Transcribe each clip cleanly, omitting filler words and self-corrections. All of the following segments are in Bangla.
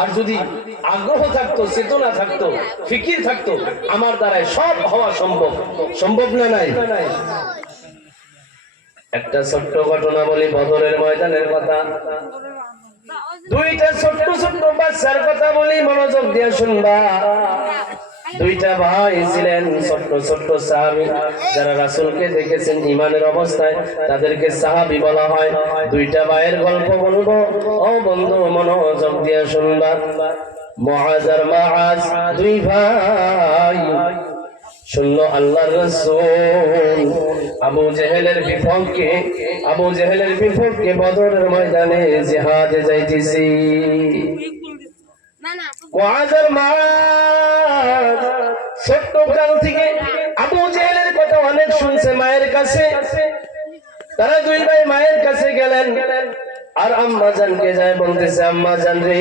আর যদি আগ্রহ থাকতো, চেতনা থাকতো, ফিকির থাকতো, আমার দ্বারাই সব হওয়া সম্ভব। সম্ভব না? নাই। একটা ছোট্ট ঘটনা বলি, বদরের ময়দানের কথা। দুইটা ছোট্ট ছোট্ট বাচ্চার কথা বলি, মনোযোগ দিয়ে শুনবা। দুইটা ভাই ছিলেন, ছোট্ট ছোট্ট সাহাবী, যারা রাসূলকে দেখেছেন ইমানের অবস্থায়, তাদেরকে সাহাবী বলা হয়। দুইটা ভাইয়ের গল্প বলবো, ও বন্ধু মনোযোগ দিয়ে শুনবা। মুআজ আর মাআজ দুই ভাই শুনলো আল্লাহর রাসূল আবু জেহেলের বিপক্ষে বদরের ময়দানে জিহাদে যাইতেছি। মুআজ আর মাআজ ছোট্টকাল থেকে আবু জেহেলের কথা অনেক শুনছে মায়ের কাছে। তারা দুই ভাই মায়ের কাছে গেলেন, আর আম্মা জানকে যায় বলতেছে, আম্মা জান রে,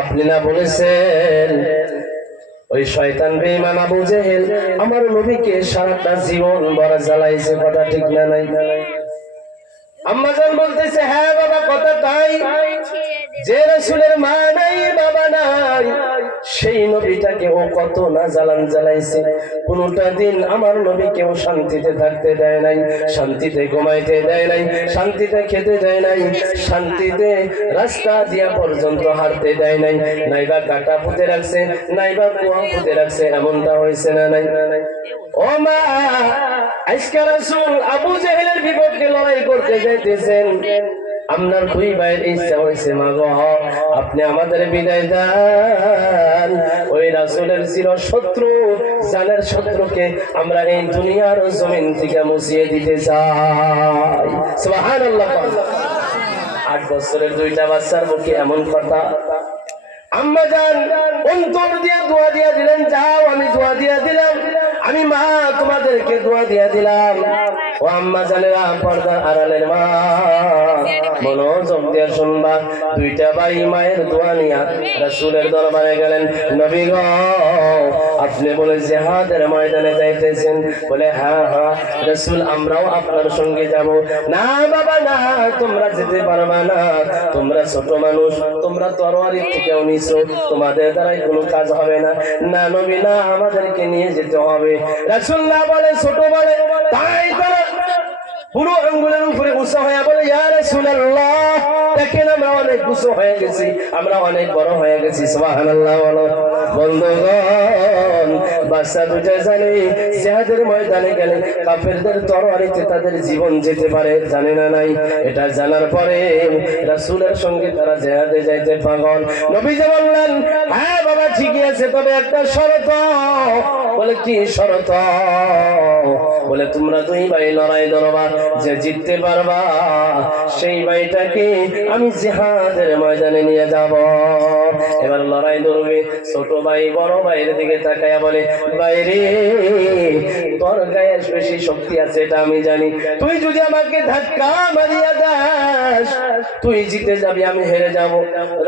আপনি না বলেছেন ওই শয়তান বেঈমান আবু জেহেল আমার নবীকে সারাটা জীবন ভরা জ্বালাইছে, কথা ঠিক না নাই? আম্মা জান বলতেছে, হ্যাঁ বাবা, কথা তাই। যে রাসূলের মা নাই, বাবা নাই, সেই নবীটাকে ও কত না জ্বালাইছে। কোনটা দিন আমার নবীকেও শান্তিতে থাকতে দেয় নাই, শান্তিতে ঘুমাইতে দেয় নাই, শান্তিতে খেতে দেয় নাই, শান্তিতে রাস্তা দিয়া পর্যন্ত হাঁটতে দেয় নাই। নাইবা কাটা পুঁতে রাখছে, নাইবা কুয়া পুঁতে রাখছে, এমনটা হয়েছে না নাই? ও মা, আজকে রাসূল আবু জেহেলের বিপক্ষে লড়াই করতে যাইতেছেন, আপনার দুই ভাইয়ের ইচ্ছা হয়েছে, মা গো, আপনি আমাদের বিদায় দেন। ওই রাসূলের চির শত্রু, জানের শত্রুকে আমরা এই দুনিয়ার জমিন থেকে মুছিয়ে দিতে চাই। সুবহানাল্লাহ। 8 বছরের দুইটা বাচ্চার মুখে এমন কথা। আম্মা জান অন্তর দিয়ে দোয়া দিয়া দিলেন, যাও, আমি দোয়া দিয়া দিলাম, আমি মা তোমাদেরকে দোয়া দিয়া দিলাম। ও আম্মা জানেরা, পর্দার আড়ালের মা, মনোযোগ দিয়ে শুনবা। দুইটা ভাই মায়ের দোয়া নিয়া রাসূলের দরবারে গেলেন। নবী গো, আপনি বলে জিহাদের ময়দানে যাইতেছেন? বলে, হ্যাঁ হ্যাঁ রাসূল, আমরাও আপনার সঙ্গে যাব। না বাবা না, তোমরা যেতে পারবা না, তোমরা ছোট মানুষ, তোমরা তরবারি থেকেও নিছো, তোমাদের দ্বারাই কোনো কাজ হবে না। না নবী না, আমাদেরকে নিয়ে যেতে হবে। রাসূল না বলে, ছোট বলে, তাই তারা পুরো আঙ্গুলের উপরে উঁচা হয়ে বলে, ইয়া রাসূলুল্লাহ, দেখেন আমরা অনেক উঁচু হয়ে গেছি, আমরা অনেক বড় হয়ে গেছি। সুবহানাল্লাহ বলো। বন্ধুগণ, বাচ্চা দুটা জানে জিহাদের ময়দানে গেলে কাফেরদের তরবারিতে তাদের জীবন যেতে পারে, জানে না নাই? এটা জানার পরে রাসূলের সঙ্গে তারা জিহাদে যাইতে পাগল। নবীজি বললেন, হ্যাঁ বাবা ঠিকই আছে, তবে একটা শর্ত। বলে, কি শর্ত? বলে, তোমরা দুই ভাই লড়াই ধরবা, যে জিততে পারবা সেই ভাইটাকে আমি জিহাদের ময়দানে নিয়ে যাব। এবার লড়াই ধরবে। ছোট ভাই বড় ভাইয়ের দিকে তাকায়া বলে, ভাই রে, তোর গায়ে বেশি শক্তি আছে এটা আমি জানি, তুই যদি আমাকে ধাক্কা মারিয়া দাস তুই জিতে যাবি, আমি হেরে যাব।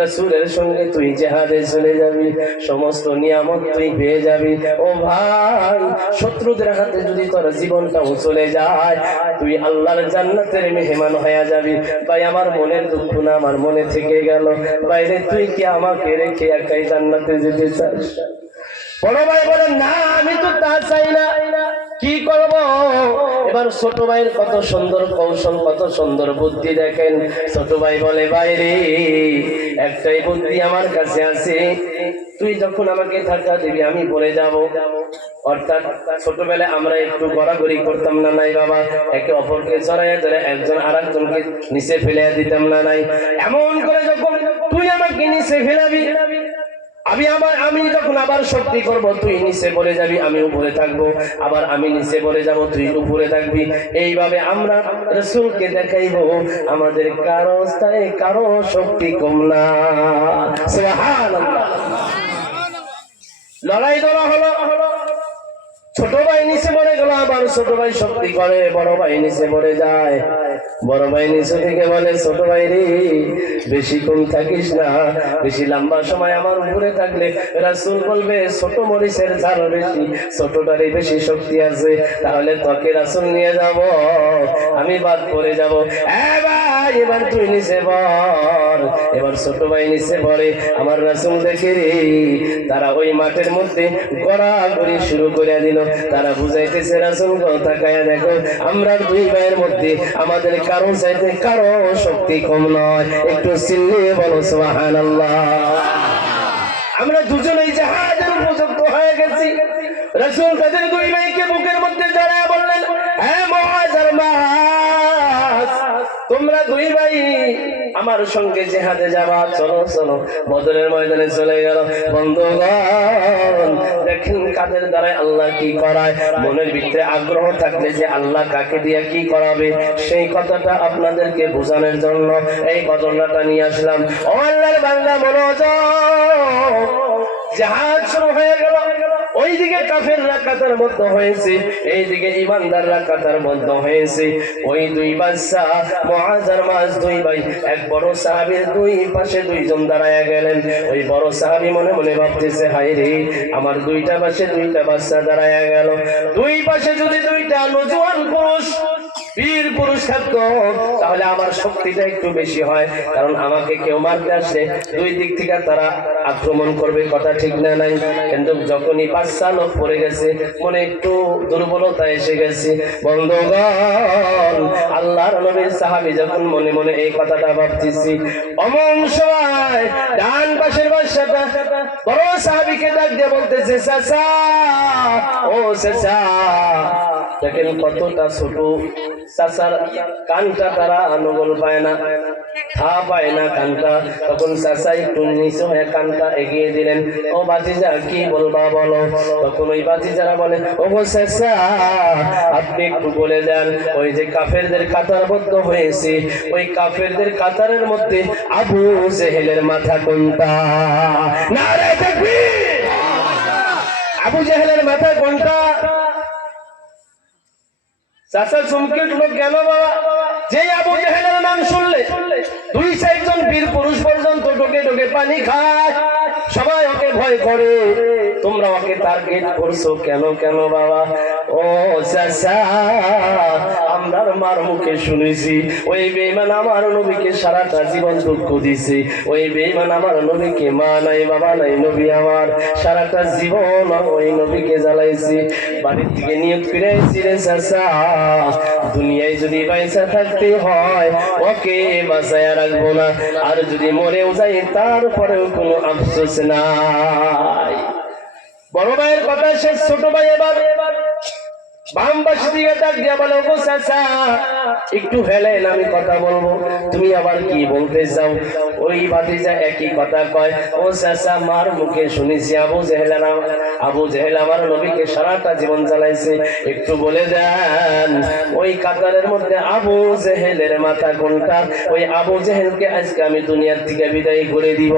রাসূলের সঙ্গে তুই জিহাদে চলে যাবি, সমস্ত নিয়ামত তুই পেয়ে যাবি। ও ভাই, শত্রুদের হাতে যদি তোর জীবনটাও চলে যায়, তুই আল্লাহর জান্নাতের মেহমান হয়ে যাবি। ভাই, আমার মনের দুঃখ না আমার মনে থেকে গেল। বাইরে তুই কি আমাকে রেখে একাই জান্নাতে যেতে চাস? বড় ভাই বলে, না, আমি তো তা চাই না, কি করব? এবার ছোট ভাইয়ের কত সুন্দর কৌশল, কত সুন্দর বুদ্ধি দেখেন। ছোট ভাই বলে, বাইরে একটাই বুদ্ধি আমার কাছে আছে, তুই যখন আমাকে ধাক্কা দিবি আমি পড়ে যাব। অর্থাৎ ছোটবেলায় আমরা একটু গড়াগড়ি করতাম না নাই বাবা, একে অপরকে জড়াইয়া ধরে একজন আরেকজনকে নিচে ফেলে দিতাম না নাই? এমন করে যখন তুই আমাকে নিচে ফেলাবি, আমি যখন আবার শক্তি করব, তুই নিচে পড়ে যাবি, আমি উপরে থাকবো, আবার আমি নিচে পড়ে যাব, তুই উপরে থাকবি। এইভাবে আমরা রাসূলকে দেখাইবো আমাদের কারো স্থানে কারো শক্তি কম না। সুবহানাল্লাহ। লড়াই ধরা হলো, ছোট ভাই নিচে পড়ে গেল, আবার ছোট ভাই শক্তি করে, বড় ভাই নিচে পড়ে যায়। বড় ভাই নিচে থেকে বলে, ছোট ভাই রে বেশিক্ষণ থাকিস না, বেশি লম্বা সময় আমার উপরে থাকলে রাসূল বলবে ছোট মরিচের ঝাল বেশি, ছোটটারই বেশি শক্তি আছে, তাহলে তোকে রাসূল নিয়ে যাব, আমি বাদ পড়ে যাব। ভাই এবার তুই নিচে পড়। এবার ছোট ভাই নিচে পড়ে। আমার রাসূল দেখে রে তারা ওই মাঠের মধ্যে গড়াগড়ি শুরু করে দিল। তারা বুঝাইতেছে, রাসূল গো তাকায়া দেখো, আমরা দুই ভাইয়ের মধ্যে আমাদের কারো চাইতে কারো শক্তি কম নয়, একটু চিল্লিয়ে বলো সুবহানাল্লাহ। আমরা দুজনেই জাহাজের উপযুক্ত হয়ে গেছি। রাসূল তাদের দুই ভাইকে বুকের মধ্যে জড়ায় বললেন, হে মুআজ আর মাআজ, তোমরা দুই ভাই আমার সঙ্গে জিহাদে যাবা, চলো চলো। বদরের ময়দানে চলে গেল। বন্ধুগণ দেখেন কাদের দ্বারা আল্লাহ কি করায়। মনের ভিতরে আগ্রহ থাকলে যে আল্লাহ কাকে দিয়ে কি করাবে, সেই কথাটা আপনাদেরকে বোঝানোর জন্য এই ঘটনাটা নিয়ে আসলাম। ও আল্লাহর বান্দা মনোযোগ, জাহাজ শুরু হয়ে গেল। ওইদিকে কাফেররা কাতারবদ্ধ হয়েছে, এইদিকে ঈমানদাররা কাতারবদ্ধ হয়েছে। ওই দুই বাদশা মুআজ আর মাআজ দুই ভাই, এক বড় সাহাবীর দুই পাশে দুইজন দাঁড়ায়া গেলেন। ওই বড় সাহাবী মনে মনে ভাবতেছে, হায় রে আমার দুইটা পাশে দুইটা বাদশা দাঁড়ায়া গেল। দুই পাশে যদি দুইটা নজওয়ান পুরুষ বীর পুরুষ থাকতো তাহলে আমার শক্তিটা একটু বেশি হয়, কারণ আমাকে কেউ মারতে আসলে দুই দিক থেকে তারা আক্রমণ করবে, কথা ঠিক না নাই? কিন্তু যখনই বাদশা লোক পড়ে গেছে, মনে একটু দুর্বলতা এসে গেছে। বন্ধুগণ আল্লাহর নবীর সাহাবী যখন মনে মনে এই কথাটা ভাবতেছি, অমন সময় ডান পাশের বাদশাটা বড় সাহাবীকে ডাক দিয়ে বলতেছে, চাচা ও চাচা। দেখেন কতটা ছোট, চাচার কানটা তারা আনুগল পায় না, থা পায় না কানটা। তখন চাচা একটু নিচে হয়ে কানটা এগিয়ে দিলেন, ও ভাতিজা কি বলবা বলো। তখন ওই ভাতিজারা বলে, ও চাচা আপনি একটু বলে দেন, ওই যে কাফেরদের কাতারবদ্ধ হয়েছে, ওই কাফেরদের কাতারের মধ্যে আবু জেহেলের মাথা কোনটা? নারে তাকবীর! আবু জেহেলের মাথা কোনটা? চাচা চমকে উঠলো, কেন বাবা? যে আবু জেহেলের নাম শুনলে দুই চারজন বীর পুরুষ পর্যন্ত ঢোকে ঢোকে পানি খায়, সবাই ওকে ভয় করে, তোমরা ওকে টার্গেট করছো কেন কেন বাবা? ও চাচা আমরার মার মুখে শুনেছি ওই বেঈমান আমার নবীকে সারাটা জীবন দুঃখ দিছে, ওই বেঈমান আমার নবীকে মা নাই বাবা নাই, নবী আমার সারাটা জীবন ওই নবীকে জ্বালাইছি। বাড়ির থেকে নিয়ত করে আইছি রে চাচা, দুনিয়ায় যদি পয়সা থাকতে হয় ওকে বাঁচায়া রাখবো না, আর যদি মরেও যাই তারপরেও কোনো আফসোস নাই। বড় ভাইয়ের কথা শেষ, ছোট ভাই এবার বাম পাশে দিকে ডাক দিয়া বলে, ও চাচা একটু হেলেন, আমি কথা বলবো। তুমি আবার কি বলতে চাও? ওই ভাতিজা একই কথা কয়, ও চাচা মার মুখে শুনেছি আবু জেহেল আমার নবীকে সারাটা জীবন জ্বালাইছে, একটু বলে দেন ওই কাতারের মধ্যে আবু জেহেলের মাথা কোনটা? ওই আবু জেহেলকে আজকে আমি দুনিয়ার থেকে বিদায় করে দিব।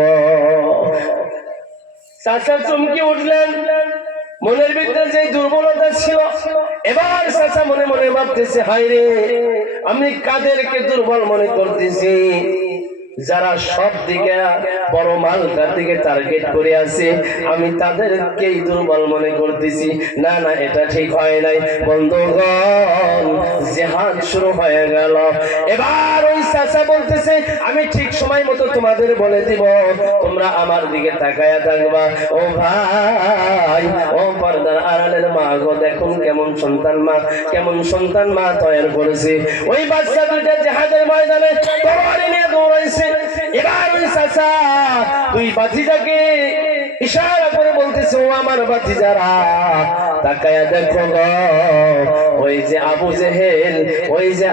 চাচা চমকে উঠলেন, মনের ভিতরে যে দুর্বলতা ছিল। এবার চাচা মনে মনে ভাবতেছে, হায় রে আমি কাদেরকে দুর্বল মনে করতেছি? যারা সব দিকে বড় মালটার দিকে টার্গেট করে আছে, আমি তাদেরকেই দুর্বল মনে করতেছি। না না, এটা ঠিক হয় নাই। বন্ধুগণ জিহাদ শুরু হয়ে গেল। এবার ওই চাচা বলতেছে, আমি ঠিক সময় মতো তোমাদের বলে দিব, তোমরা আমার দিকে তাকায়া থাকবা। ও ভাই, ও পর্দার আড়ালের মা গো, দেখুন কেমন সন্তান মা তৈরি করেছে। ওই বাচ্চা দুইটা জিহাদের ময়দানে তরবারি নিয়ে দৌড়াইছে। এবার ওই চাচা দুই ভাতিজাকে ইশারা করে বলতেছে, ও আমার ভাতিজারা তাকায়া দেখো গো, ওই যে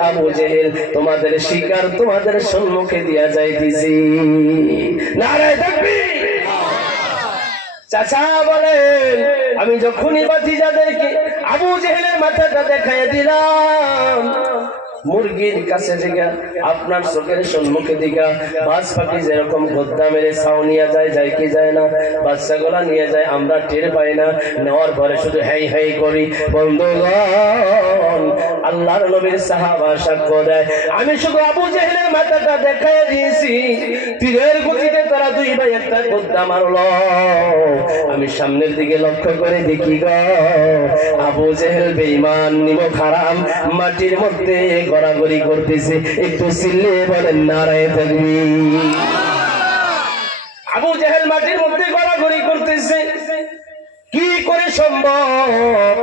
আবু জেহেল তোমাদের শিকার তোমাদের সম্মুখে দিয়া যাইতেছি। নারে তাকবীর! চাচা বলেন, আমি যখনই ভাতিজাদেরকে আবু জেহেলের মাথাটা দেখাইয়া দিলাম, মুরগির কাছে দিকে আপনার চোখের সম্মুখে দিকে বাজ পাখি যেরকম গদ্দা মেরে ছাউ নিয়ে যায়, যায় কি যায় না, বাচ্চাগুলা নিয়ে যায়, আমরা টের পাই না, নেওয়ার পরে শুধু হেই হেই করি। বন্ধুগণ, আল্লাহর নবীর সাহাবা সাক্ষ্য দেয়, আমি শুধু আবু জেহেলের মাথাটা দেখাই দিয়েছি, তীরের গতিতে তারা দুই ভাই একটা গদ্দা মারলো। আমি সামনের দিকে লক্ষ্য করে দেখি গো, আবু জেহেল বেঈমান নিমক হারাম মাটির মধ্যে গড়াগড়ি করতেছে। একটু চিল্লে বলেন নারায়ে তাকবীর। আবু জেহেল মাটির মধ্যে গড়াগড়ি করতেছে, কি করে সম্ভব?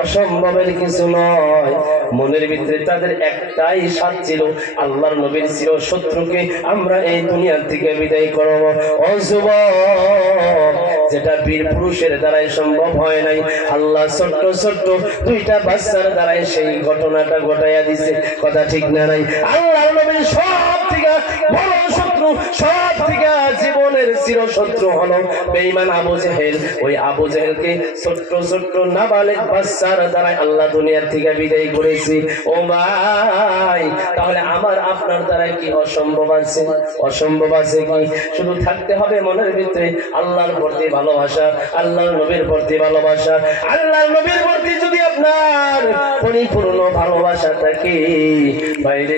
অসম্ভবের কিছু নয়। মনের ভিতরে তাদের একটাই স্বাদ ছিল, আল্লাহর নবীর চির শত্রুকে আমরা এই দুনিয়ার থেকে বিদায় করব। ও যুবক, যেটা বীর পুরুষের দ্বারাই সম্ভব হয় নাই, আল্লাহ ছোট্ট ছোট্ট দুইটা বাচ্চার দ্বারাই সেই ঘটনাটা ঘটাইয়া দিছে। কথা ঠিক না নাই? আল্লাহর নবীর সব থেকে বড় শত্রু, সব থেকে জীবনের চির শত্রু হলো বেঈমান আবু জেহেল। ওই আবু জেহেলকে ছোট্ট ছোট্ট নাবালেগ বাচ্চার দ্বারাই আল্লাহ দুনিয়ার থেকে বিদায় করেছি। ও ভাই, তাহলে আমার আপনার দ্বারা কি অসম্ভব আছে? অসম্ভব আছে কি? শুধু থাকতে হবে মনের ভিতরে আল্লাহর প্রতি ভালোবাসা, আল্লাহর নবীর প্রতি ভালোবাসা। আল্লাহর নবীর প্রতি যদি আপনার পরিপূর্ণ ভালোবাসা থাকে, বাইরে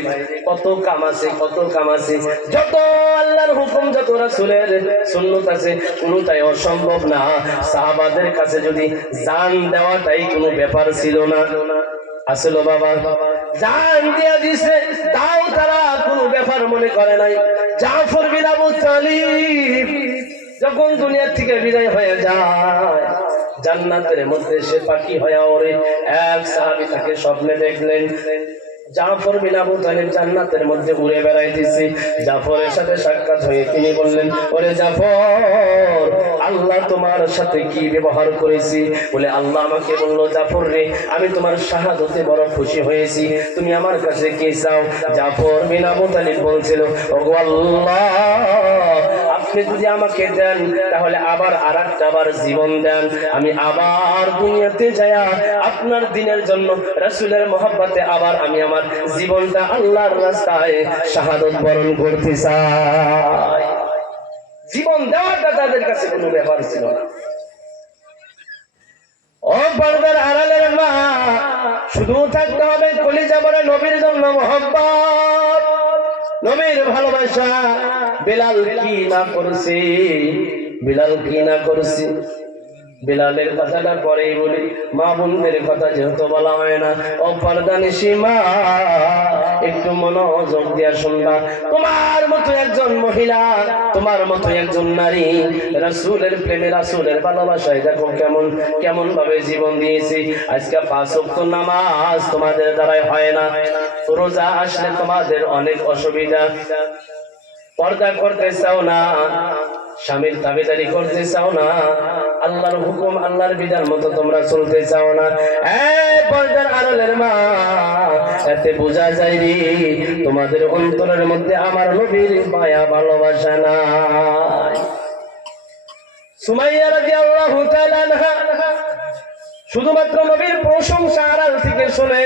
কত কাম আছে, কত কাম আছে, যত আল্লাহর হুকুম, যত রাসূলের সুন্নাত আছে, কোনটাই অসম্ভব না। সাহাবাদের কাছে যদি জান দেওয়াটাই কোনো ব্যাপার ছিল না, আসলে বাবা জান দিয়া দিছে, তাও তারা কোনো ব্যাপার মনে করে নাই। জাফর বিন আবু তালিব যখন দুনিয়া থেকে বিদায় হয়ে যায়, জান্নাতের মধ্যে সে পাখি হয়ে ওরে। এক সাহাবী তাকে স্বপ্নে দেখলেন, জাফর বিন আবু তালিব জান্নাতের মধ্যে উড়ে বেড়াইতেছে। জাফরের সাথে সাক্ষাৎ হয়ে তিনি বললেন, ওরে জাফর, আল্লাহ তোমার সাথে কি ব্যবহার করেছি? বলে, আল্লাহ আমাকে বললো, জাফর রে, আমি তোমার শাহাদতে বড় খুশি হয়েছি, তুমি আমার কাছে কি চাও? জাফর বিন আবু তালিব বলছিল, ওগো আল্লাহ, আপনি যদি আমাকে দেন তাহলে আবার আরেকটাবার জীবন দেন, আমি আবার দুনিয়াতে যায়া আপনার দিনের জন্য, রাসূলের মহব্বতে আবার আমি আমার জীবনটা আল্লাহর রাস্তায় শাহাদত বরণ করতে চাই। জীবন দেওয়াটা তাদের কাছে কোনো ব্যাপার ছিল না। ও পর্দার আড়ালের মা, শুধু থাকতে হবে কলিজা ভরে নবীর জন্য মহব্বত, নবীর ভালোবাসা। বেলাল কি না করছে, বেলাল কি না করছে? বেলালের কথাটা পরেই বলি, মা বোনদের কথা যেহেতু বলা হয় না, ও পর্দানিশী মা, একটু মনোযোগ দিয়া শুনবা। তোমার মতো একজন মহিলা, তোমার মতো একজন নারী রাসূলের প্রেমে, রাসূলের ভালোবাসায় দেখো কেমন কেমন ভাবে জীবন দিয়েছে। আজকে 5 ওয়াক্ত নামাজ তোমাদের দ্বারাই হয় না, রোজা আসলে তোমাদের অনেক অসুবিধা, পর্দা করতে চাও না, স্বামীর দাবিদারি করতে চাও না, আল্লাহর হুকুম আল্লাহর বিধান মতো তোমরা চলতে চাও না। পর্দার আড়ালের মা, এতে বোঝা যায় রে তোমাদের অন্তরের মধ্যে আমার নবীর মায়া ভালোবাসা নাই। সুমাইয়া রাদিয়াল্লাহু তাআলা আনহা শুধুমাত্র নবীর প্রশংসা আড়াল থেকে শুনে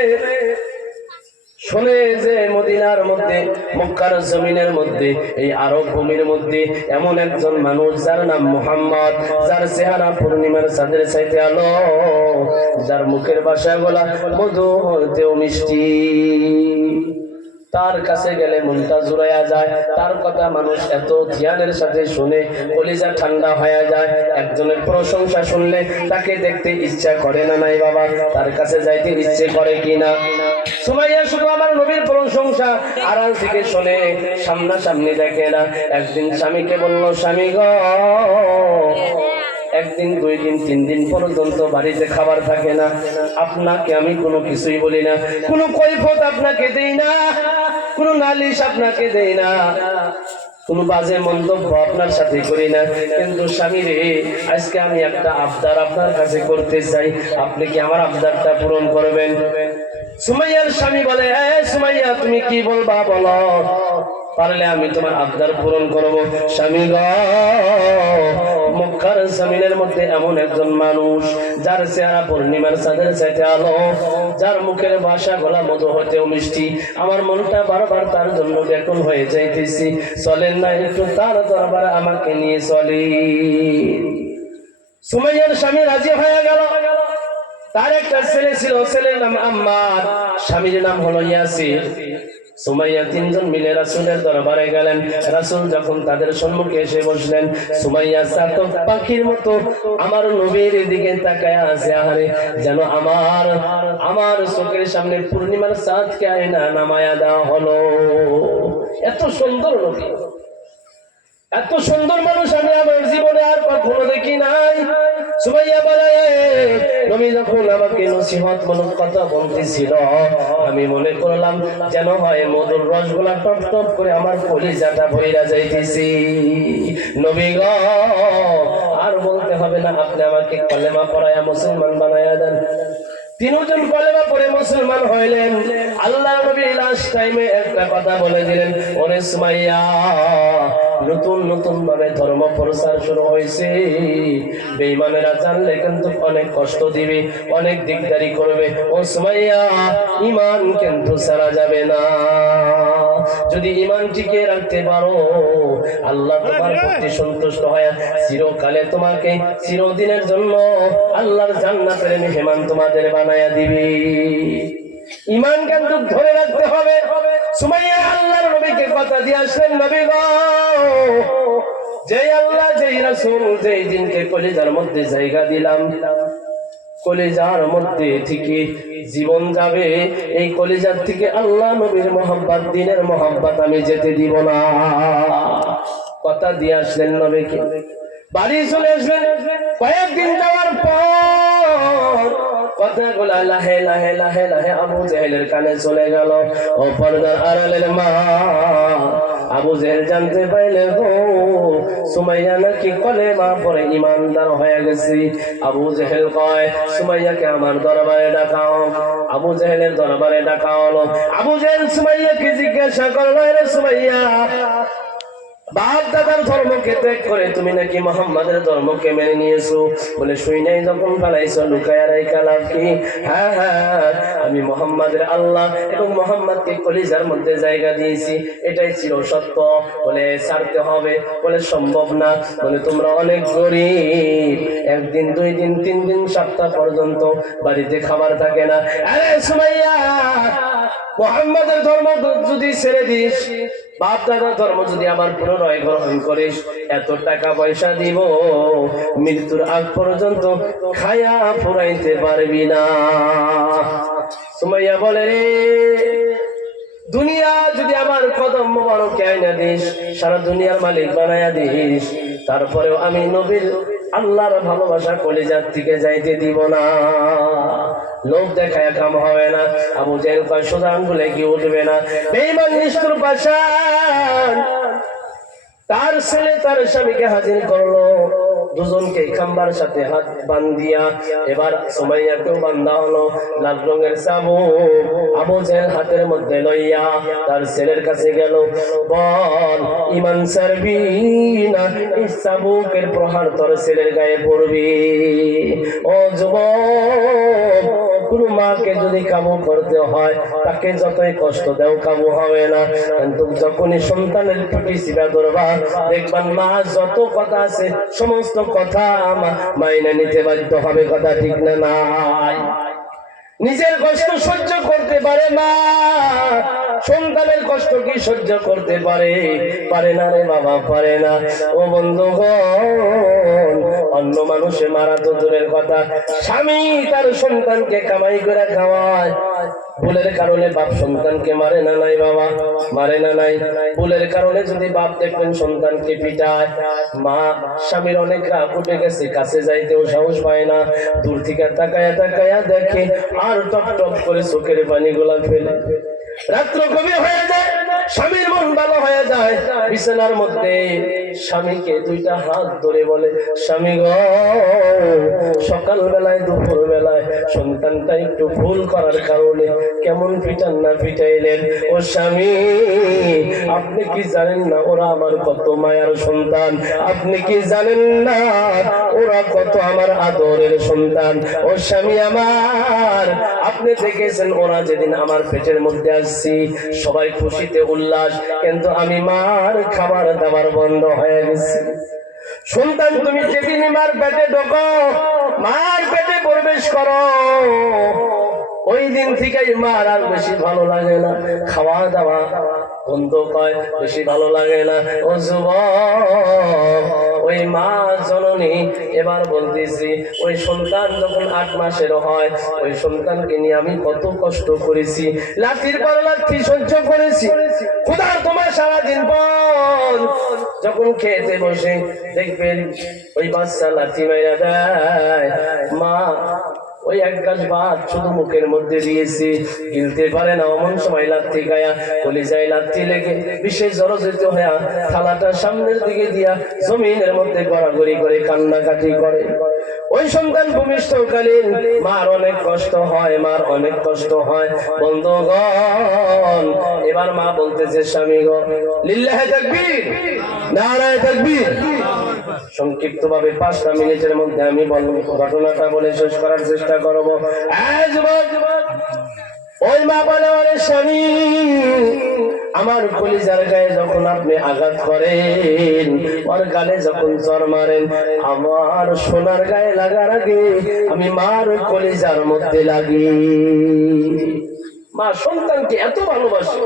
যে মদিনার মধ্যে, মক্কার জমিনের মধ্যে, এই আরব ভূমির মধ্যে এমন একজন মানুষ যার নাম মুহাম্মদ, যার চেহারা পূর্ণিমার চাঁদের চাইতে আলো, যার মুখের ভাষা গলা মধুতেও মিষ্টি, তার কাছে গেলে মনটা জুড়াইয়া যায়, তার কথা মানুষ এত ধ্যানের সাথে শুনে কলিজা ঠান্ডা হয়ে যায়। একজনের প্রশংসা শুনলে তাকে দেখতে ইচ্ছা করে না নাই বাবা? তার কাছে যাইতে ইচ্ছে করে কিনা? সুমাইয়া শুধু আমার নবীর প্রশংসা আড়াল থেকে শুনে, সামনাসামনি দেখে না। একদিন স্বামীকে বলল, স্বামী গো, একদিন 2 দিন 3 দিন পর্যন্ত বাড়িতে খাবার থাকে না, আপনাকে আমি কোনো কিছুই বলি না, কোনো কৈফিয়ত আপনাকে দেই না, কোনো নালিশ আপনাকে দেই না, কোনো বাজে মন্তব্য আপনার সাথে করি না, কিন্তু স্বামী রে, আজকে আমি একটা আবদার আপনার কাছে করতে চাই, আপনি কি আমার আবদারটা পূরণ করবেন? সুমাইয়ার স্বামী বলে, সুমাইয়া তুমি কি বলবা বলো, পারলে আমি তোমার আবদার পূরণ করব। স্বামী গো, মক্কার জমিনের মধ্যে এমন একজন মানুষ যার চেহারা পূর্ণিমার চাঁদের চাইতে আলো, যার মুখের ভাষা গলা মধু হতেও মিষ্টি। আমার মনটা বারবার তার জন্য ব্যাকুল হয়ে যাইতেছি। চলেন না একটু তার দরবারে আমাকে নিয়ে চলে। সুমাইয়ার স্বামী রাজি হয়ে গেল। তার একটা ছেলে ছিল, ছেলের নাম আম্মার, স্বামীর নাম হলো ইয়াসির। সুমাইয়া তিনজন মিলে রাসূলের দরবারে গেলেন। রাসূল যখন তাদের সম্মুখে এসে বসলেন, সুমাইয়া চাতক পাখির মতো আমার নবীর দিকে তাকায় আছে। আহারে, যেন আমার চোখের সামনে পূর্ণিমার চাঁদকে আয়না নামায়া দেওয়া হলো। এত সুন্দর নবী, এত সুন্দর মানুষ আমি আমার জীবনে আর কখনো দেখি নাই। সুমাইয়া বলে, নবী যখন আমাকে নসিহতমূলক কথা বলতেছিল, আমি মনে করলাম যেন হয় মধুর রসগোল্লা টপ টপ করে আমার কলিজাটা ভইরা যাইতেছি। নবী গো, আর বলতে হবে না, আপনি আমাকে কলেমা পড়ায়া মুসলমান বানায়া দেন। তিনজন কলেমা পড়ে মুসলমান হইলেন। আল্লাহ নবী লাস্ট টাইমে একটা কথা বলে দিলেন, ওরে সুমাইয়া, নতুন নতুন ভাবে ধর্ম প্রচার শুরু হয়েছে। বেঈমানেরা জানলে কিন্তু অনেক কষ্ট দিবে, অনেক দিকদারি করবে। ও সুমাইয়া, ঈমান কিন্তু ছাড়া যাবে না। যদি ঈমান টিকে রাখতে পারো, আল্লাহ তোমার প্রতি সন্তুষ্ট হয়, চিরকালে তোমাকে চিরদিনের জন্য আল্লাহর জান্নাতের মেহমান তোমাদের বানায়া দিবে। ঈমান কিন্তু ধরে রাখতে হবে। সুমাইয়া আল্লাহর নবীকে কথা দিয়ে আসলেন, নবী গো, যেই আল্লাহ, যেই রাসূল, যেই দিনকে কলিজার মধ্যে জায়গা দিলাম, কলিজার মধ্যে থেকে জীবন যাবে, এই কলিজার থেকে আল্লাহ নবীর মোহাব্বত, দ্বীনের মোহাব্বত আমি যেতে দিব না। কথা দিয়ে আসলেন নবীকে। বাড়ি চলে আসবেন। কয়েকদিন যাওয়ার পর কথাগুলা লাহে লাহে লাহে লাহে আবু জেহেলের কানে চলে গেল। ও পর্দার আড়ালের মা, আবু জেহেল জানতে পাইলে গো, সুমাইয়া নাকি কলেমা পড়ে ঈমানদার হয়ে গেছে। আবু জেহেল কয়, সুমাইয়াকে আমার দরবারে ডাকাও। আবু জেহেলের দরবারে ডাকা হলো। আবু জেহেল সুমাইয়াকে জিজ্ঞাসা করলো, রে সুমাইয়া, বাপ দাদার ধর্মকে ত্যাগ করে তুমি নাকি মুহাম্মাদের ধর্মকে মেনে নিয়েছো? বলে, শুই নাই যখন পালাইছো, লুকায়া রাইখা লাভ কি? হ্যাঁ হ্যাঁ, আমি মুহাম্মাদের আল্লাহ এবং মুহাম্মাদকে কলিজার মধ্যে জায়গা দিয়েছি, এটাই ছিল সত্য। বলে, ছাড়তে হবে। বলে, সম্ভব না। বলে, তোমরা অনেক গরিব, একদিন, 2 দিন, 3 দিন, সপ্তাহ পর্যন্ত বাড়িতে খাবার থাকে না। আরে সুমাইয়া, মুহাম্মাদের ধর্ম যদি ছেড়ে দিস, বাপ দাদার ধর্ম যদি আবার পুনরায় গ্রহণ করিস, এত টাকা পয়সা দিব, মৃত্যুর আগ পর্যন্ত খায়া ফুরাইতে পারবি না। সুমাইয়া বলে, রে দুনিয়া যদি আমার কদম মোবারকে আইনা দিস, সারা দুনিয়ার মালিক বানায়া দিস, তারপরেও আমি নবীর আল্লাহর ভালোবাসা কলিজার থেকে যাইতে দিব না। লোক দেখায় কাম হবে না। আবু জেহেল কয়, সোজা আঙ্গুলে কি উঠবে না। বেঈমান নিষ্ঠুর পাষাণ তার ছেলে তার স্বামীকে হাজির করলো। দুজনকে খাম্বার সাথে হাত বান্ধিয়া এবার সুমাইয়াকেও বান্ধা হলো। লাল রঙের চাবুক আবু জেহেল হাতের মধ্যে লইয়া তার ছেলের কাছে গেল। বল, ঈমান ছাড়বি না? এই চাবুকের প্রহার তোর ছেলের গায়ে পড়বি। ও যুবক, কোন মাকে যদি কাবু করতে হয়, তাকে যতই কষ্ট দেও কাবু হবে না। কিন্তু যখনই সন্তানের টুটি চিরা ধরবা, দেখবেন মা যত কথা আছে সমস্ত কথা মাইনে নিতে বাধ্য হবে। কথা ঠিক না? নাই, নিজের কষ্ট সহ্য করতে পারে না, সন্তানের কষ্ট কি সহ্য করতে পারে? পারে না রে বাবা, পারে না। ও বন্ধুগণ, অন্য মানুষে মারা তো দূরের কথা, স্বামী তার সন্তানকে কামাই করে খাওয়ায়, ভুলের কারণে বাপ সন্তানকে মারে না নাই বাবা? মারে না নাই? ভুলের কারণে যদি বাপ দেখবেন সন্তানকে পিটায়, মা স্বামীর অনেক রাগ উঠে গেছে, কাছে যাইতেও সাহস পায় না, দূর থেকে তাকায়া তাকায়া দেখে আর টপ টপ করে চোখের পানিগুলা ফেলে। রাত্র গভীর হয়ে যায়, স্বামীর মন ভালো হয়ে যায়, বিছানার মধ্যে স্বামীকে দুইটা হাত ধরে বলে, স্বামী গো, সকাল বেলায় দুপুর বেলায় সন্তানটা একটু ভুল করার কারণে কেমন পিটান না পিটাইলেন। ও স্বামী, আপনি কি জানেন না ওরা আমার কত মায়ার সন্তান? আপনি কি জানেন না ওরা কত আমার আদরের সন্তান? ও স্বামী আমার, আপনি দেখেছেন ওরা যেদিন আমার পেটের মধ্যে আসছি সবাই খুশিতে উল্লাস, কিন্তু আমি মার খাবার দাবার বন্ধ হয়ে গেছি। সন্তান তুমি যেদিন মার পেটে ঢোকো, মার পেটে প্রবেশ করো, ওই দিন থেকে মার আর বেশি ভালো লাগে না, খাওয়া দাওয়া বন্ধ হয়, বেশি ভালো লাগে না। ও যুবক, ওই মা জননী, এবার বলতেছি, ওই সন্তান যখন 8 মাসের হয়, ওই সন্তানকে নিয়ে আমি কত কষ্ট করেছি, লাঠির পর লাঠি সহ্য করেছি। খোদার তোমার সারাদিন পর যখন খেতে বসে দেখবেন ওই বাচ্চা লাঠি মাইরা দেয়, মা ওই এক গাছ ভাত শুধু মুখের মধ্যে দিয়েছি, গিলতে পারে না, অমন সময় লাথি গায়া কলিজায় লাথি লেগে বিশেষ জড়জিত হইয়া থালাটা সামনের দিকে দিয়া জমিনের মধ্যে গড়াগড়ি করে কান্নাকাটি করে। ওই সন্তান ভূমিষ্ঠকালীন মার অনেক কষ্ট হয়, মার অনেক কষ্ট হয়। বন্ধুগণ, এবার মা বলতেছে, স্বামী গো, লিল্লাহে তাকবীর, নারায়ে তাকবীর। সংক্ষিপ্ত ভাবে 5টা মিনিটের মধ্যে আমি ঘটনাটা বলে শেষ করার চেষ্টা করব। ওই মা বলে, ওরে স্বামী, আমার কলিজার গায়ে যখন আপনি আঘাত করেন, ওর গালে যখন চর মারেন, আমার সোনার গায়ে লাগার আগে আমি মার কলিজার মধ্যে লাগি। মা সন্তানকে এত ভালোবাসে।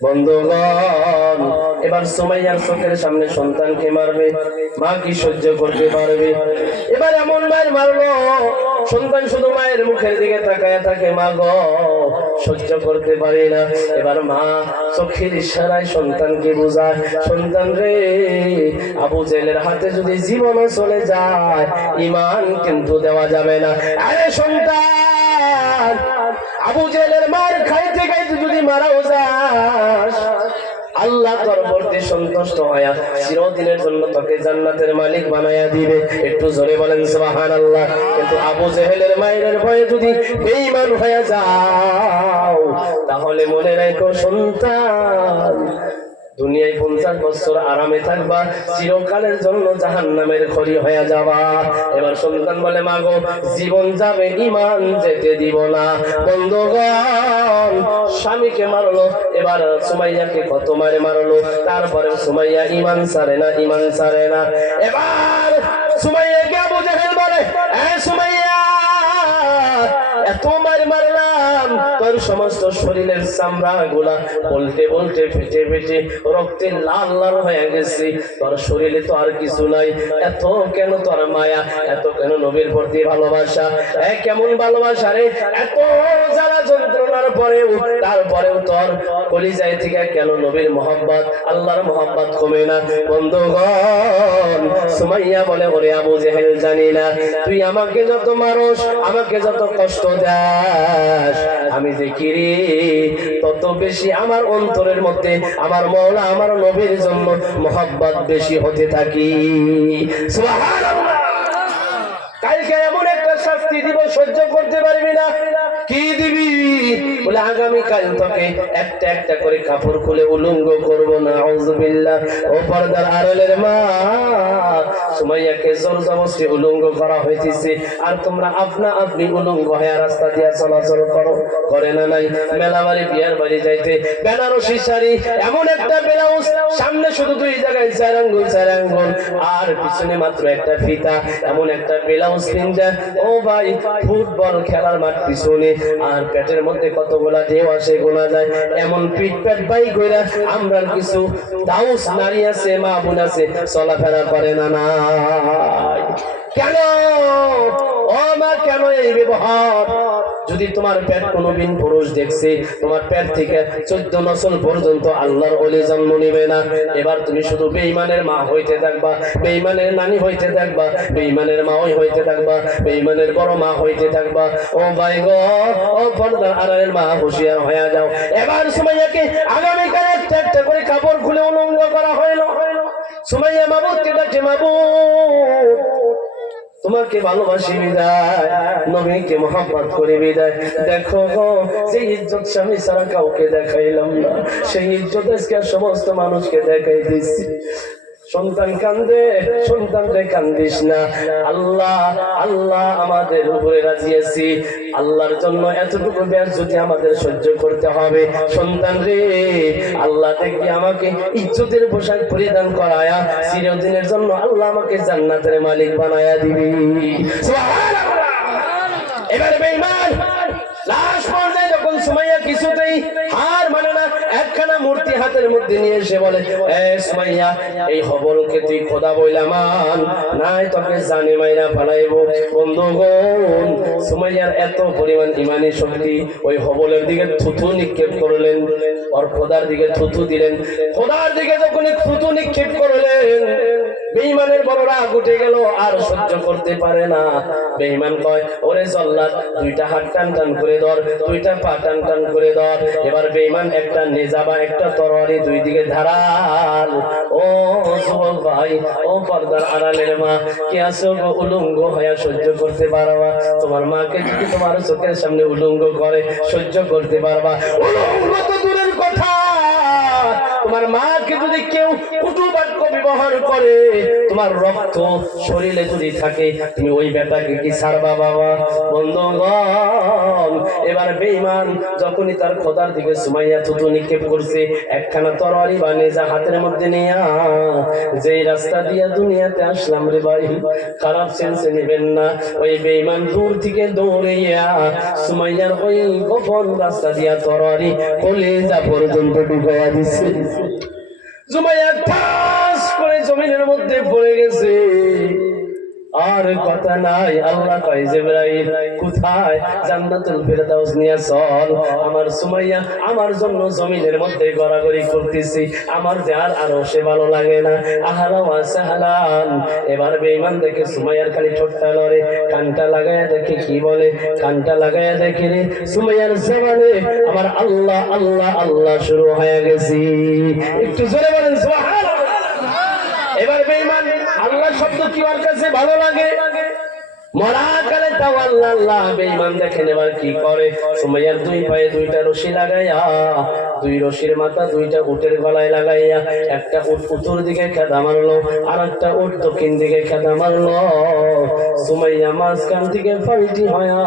বন্ধুগণ, এবার সুমাইয়ার চোখের সামনে সন্তানকে মারবে, মা কি সহ্য করতে পারবে? এবার এমন মায়ের মারলো, সন্তান শুধু মায়ের মুখের দিকে তাকায় থাকে, মা গো, সহ্য করতে পারি না। এবার মা চোখের ইশারায় সন্তানকে বোঝায়, সন্তান রে, আবু জেলের হাতে যদি জীবনও চলে যায়, ঈমান কিন্তু দেওয়া যাবে না। আরে সন্তান, আবু জেলের মার খাইতে খাইতে যদি মারাও যাস, আল্লাহ তোর প্রতি সন্তুষ্ট হয়া চিরদিনের জন্য তোকে জান্নাতের মালিক বানায়া দিবে। একটু জোরে বলেন সুবহানাল্লাহ। কিন্তু আবু জেহেলের মায়ের ভয়ে যদি বেঈমান হয়ে যাও, তাহলে মনে রাখো সন্তান, দুনিয়ায় 50 বছর আরামে থাকবা, চিরকালের জন্য জাহান্নামের খড়ি হয়ে যাবা। এবার সন্তান বলে, মা গো, জীবন যাবে, ঈমান যেতে দিব না। বন্ধুগণ, স্বামীকে মারলো, এবার সুমাইয়াকে কত মারে মারলো, তারপরে সুমাইয়া ঈমান ছাড়ে না, ঈমান ছাড়ে না। এবার সুমাইয়াকে আবু জেহেল বলে, সুমাইয়া, এত মার মারলাম, তোর সমস্ত শরীরের চামড়া গুলা বলতে বলতে ফেটে ফেটে রক্তে লাল লাল হয়ে গেছে, তোর শরীরে তো আর কিছু নাই, এত কেন তোর মায়া, এত কেন নবীর প্রতি ভালোবাসা? কেমন ভালোবাসা রে? এত জ্বালা যন্ত্রণার পরেও, তারপরেও তোর কলিজায় থেকে কেন নবীর মহব্বত, আল্লাহর মহব্বত কমে না? বন্ধুগণ, সুমাইয়া বলে, ওরে আবু জেহেল, জানি না তুই আমাকে যত মারস, আমাকে যত কষ্ট দাস, আমি দেখি রে তত বেশি আমার অন্তরের মধ্যে আমার মওলা, আমার নবীর জন্য মহব্বত বেশি হতে থাকি। সুবহানাল্লাহ। কালকে এমন একটা শাস্তি দিব, সহ্য করতে পারবি না। কি দিবি? বলে, আগামীকাল তোকে একটা একটা করে কাপড় খুলে উলঙ্গ করবো না। আউযুবিল্লাহ। ও পর্দার আড়ালের মা, সুমাইয়াকে জোর জবরদস্তি উলঙ্গ করা হইতেছে, আর তোমরা আপনা আপনি উলঙ্গ হয়ে রাস্তা দিয়ে চলাচল করো, করে না নাই? মেলা বাড়ি, বিয়ার বাড়ি যাইতে বেনারসি শাড়ি, এমন একটা ব্লাউজ, সামনে শুধু 2 জায়গায় 4 আঙ্গুল 4 আঙ্গুল, আর পিছনে মাত্র একটা ফিতা, এমন একটা ব্লাউজ কিনতে, ও ভাই, ফুটবল খেলার মাঠ পিছনে, আর পেটের মধ্যে কতগুলা ঢেউ আসে গোনা যায়, এমন পিট পেট বাই কইরা আমরা কিছু দাউস নারী আছে, মা বোন আছে, চলাফেরা করে না নাই? কেন ও মা, কেন এই ব্যবহার? যদি তোমার পেট কোনদিন পুরুষ দেখছে, তোমার পেট থেকে 14 নসল পর্যন্ত আল্লাহর ওলি জন্ম নিবে না। এবার তুমি শুধু বেঈমানের মা হইতে থাকবা, বেঈমানের নানি হইতে থাকবা, বেঈমানের মা হইতে থাকবা, বেঈমানের বড় মা হইতে থাকবা। ও ভাই গো, ও পর্দার আড়ালের মা, হুঁশিয়ার হয়ে যাও। এবার সুমাইয়াকে আগামীকাল একটা একটা করে কাপড় খুলে উলঙ্গ করা হইল। সুমাইয়া মাবুদকে ডাকে, মাবুদ তোমাকে ভালোবাসি বিদায়, নবীকে মহব্বত করে বিদায়, দেখো গো সেই ইজ্জত স্বামী ছাড়া কাউকে দেখাইলাম না, সেই ইজ্জত আজকে সমস্ত মানুষকে দেখাই দিচ্ছি। সন্তান কান্দে, সন্তানকে কান্দিস না। আল্লাহ আল্লাহ আমাদের উপরে রাজি আছি, আল্লাহর জন্য এতটুকু ব্যাস যদি আমাদের সহ্য করতে হবে। সন্তান রে, আল্লাহ দেখবি আমাকে ইজ্জতের পোশাক পরিধান করায়া চিরদিনের জন্য আল্লাহ আমাকে জান্নাতের মালিক বানায়া দিবি। সুবহানাল্লাহ। এবার বেঈমান লাশ পর্যায়ে যখন সুমাইয়া কিছুতেই হার মানে না, একখানা মূর্তি হাতের মধ্যে নিয়ে এসে বলে, এ সুমাইয়া এই হবলকে তুই খোদা বইলা মান, নাই তোকে জানে মাইরা ফেলাইবো। বন্ধুগণ, সুমাইয়ার এত পরিমাণ ইমানি শক্তি, ওই হবলের দিকে থুথু নিক্ষেপ করলেন, আর খোদার দিকে থুথু দিলেন। খোদার দিকে যখন থুথু নিক্ষেপ করলেন, বেঈমানের বড় রাগ উঠে গেল, আর সহ্য করতে পারে না। বেঈমান কয়, ওরে জল্লাদ, দুইটা হাত টান টান করে ধর, দুইটা পা টান টান করে ধর। এবার বেঈমান একটা নেজা বা একটা তরবারি দুই দিকে ধারাল। ও যুবক ভাই, ও পর্দার আড়ালের মা, কে আছো গো উলঙ্গ হয়ে সহ্য করতে পারবা? তোমার মাকে যদি তোমার চোখের সামনে উলঙ্গ করে সহ্য করতে পারবা? উলঙ্গ তো দূরের কথা, তোমার মাকে যদি কেউ কটু বাক্য ব্যবহার করে, তোমার রক্ত শরীরে যদি থাকে, তুমি ওই বেটাকে কি ছাড়বা বাবা? বন্ধুগণ, এবার বেঈমান যখনই তার খোদার দিকে সুমাইয়া থুতু নিক্ষেপ করছে, একখানা তরবারি বা নেজা হাতের মধ্যে নিয়া, যেই রাস্তা দিয়া দুনিয়াতে আসলাম রে ভাই, খারাপ সেন্সে নেবেন না, ওই বেঈমান দূর থেকে দৌড়াইয়া সুমাইয়ার ওই গোপন রাস্তা দিয়া তরবারি কলিজা পর্যন্ত ঢুকাইয়া দিছে। সুমাইয়া ঠাস করে জমিনের মধ্যে পড়ে গেছে, আর কথা নাই। আল্লাহ কয়, জিবরাইল কোথায়? জান্নাতুল ফেরদাউস নিয়ে চল। আমার সুমাইয়া আমার জন্য জমিনের মধ্যে গড়াগড়ি করতেছি, আমার যে আর আরশে ভালো লাগে না। আহলা ওয়া সাহলান। এবার বেঈমান দেখে সুমাইয়ার খালি ঠোঁটটা লড়ে, কানটা লাগায়া দেখে কি বলে, কানটা লাগায়া দেখে রে সুমাইয়ার জবানে আমার আল্লাহ আল্লাহ আল্লাহ শুরু হয়ে গেছে। একটু জোরে বলেন সুবহানাল্লাহ। এবার বেঈমান আল্লাহ শব্দ কি ওর কাছে ভালো লাগে? মরা কালে তাও আল্লাহ আল্লাহ। বেঈমান দেখেন এবার কি করে, সুমাইয়ার দুই পায়ে দুইটা রশি লাগাইয়া, দুই রশির মাথা দুইটা উটের গলায় লাগাইয়া, একটা উট উত্তর দিকে খেদা মারলো, আর একটা উট দক্ষিণ দিকে খেদা মারলো। সুমাইয়া মাঝখান থেকে পাল্টি হয়া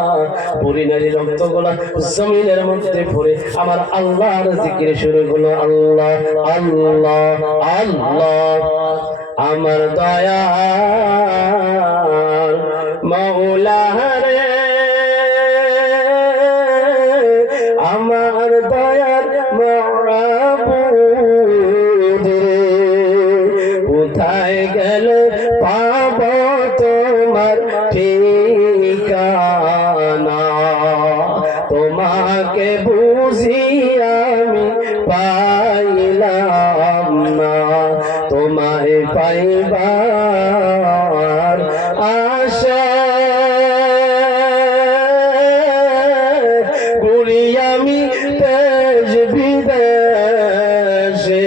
বুড়ি নারী রক্ত গোলা জমিনের মধ্যে পড়ে আমার আল্লাহর জিকির শুরু হলো। আল্লাহ আল্লাহ আল্লাহ। আমার দয়া মাওলা রে, আমার দয়ার মাবুদ রে, কোথায় গেলে পাব তোমার ঠিকানা? তোমাকে বুঝি আমি পাইলাম না, তোমায় পাইবার আশা করি আমি তেজ বিদেশে,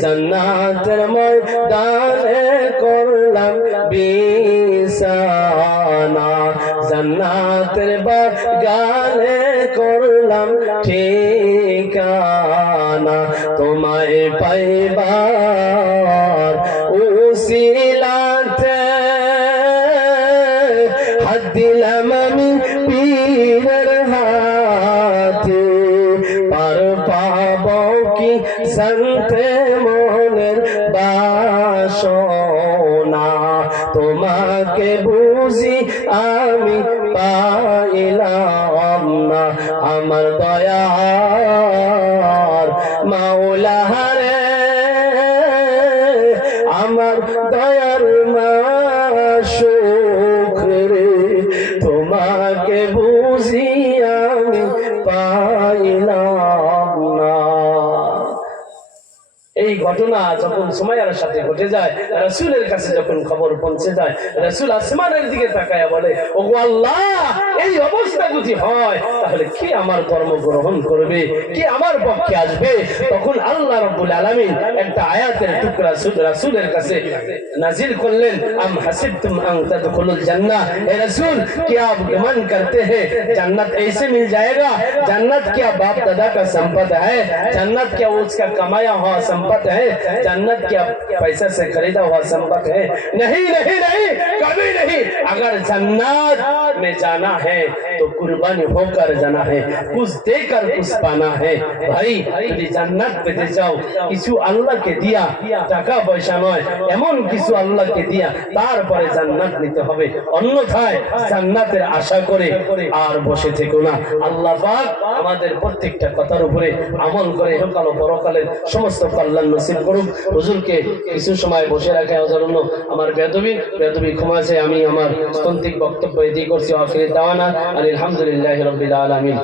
জান্নাতের ময়দানে করলাম বিছানা, জান্নাতের বাগানে করলাম ঠিকানা, তোমায় পাইবার উসিলাতে হাত দিলাম আমি পীরের হাতে, পার পাব কি জানতে মনের বাসনা, তোমাকে বুঝি আমি পাইলাম না, আমার দয়ার মাওলা রে, আমার দয়ার মাশউক রে, তোমাকে বুঝি আমি পাইলাম না। এই ঘটনা ঘটনা যখন সুমাইয়ার সাথে ঘটে যায়, রাসূলের কাছে যখন খবর পৌঁছে যায়, রাসূল আসমানের দিকে তাকায়া বলে, ওগো আল্লাহ, এই অবস্থা যদি হয় তাহলে কে আমার ধর্ম গ্রহণ করবে, কে আমার পক্ষে আসবে? তখন আল্লাহ রাব্বুল আলামিন একটা আয়াতের টুকরা রাসূলের কাছে নাজিল করলেন, আম হাসিবতুম আন তাদখুলুল জান্নাহ, হে রাসূল, क्या आप गुमान करते हैं जन्नत ऐसे मिल जाएगा? जन्नत क्या बाप दादा का संपत्ति है? जन्नत क्या उसका कमाया हुआ संपत्ति है? जन्नत क्या पैसा से खरीदा हुआ संपत्ति है? नहीं नहीं नहीं, कभी नहीं। अगर जन्नत में जाना है तो कुर्बानी होकर जाना है, कुछ देकर कुछ पाना है। भाई যদি জান্নাত পেতে চাও, কিছু আল্লাহকে দিয়া, টাকা পয়সা নয়, এমন কিছু আল্লাহকে দিয়া তারপরে জান্নাত নিতে হবে। অন্যথায় জান্নাতের আশা করে আর বসে থেকো না। আল্লাহ পাক আমাদের প্রত্যেকটা কথার উপরে আমল করে ইহকাল ও পরকালের সমস্ত কল্যাণ নসিব করুক। হুজুরকে কিছু সময় বসে রাখার জন্য আমার বেদবি ক্ষমা চাই। আমি আমার স্পন্তিক বক্তব্য এদি করছি। আখির দাওয়ানা আলহামদুলিল্লাহি রাব্বিল আলামিন।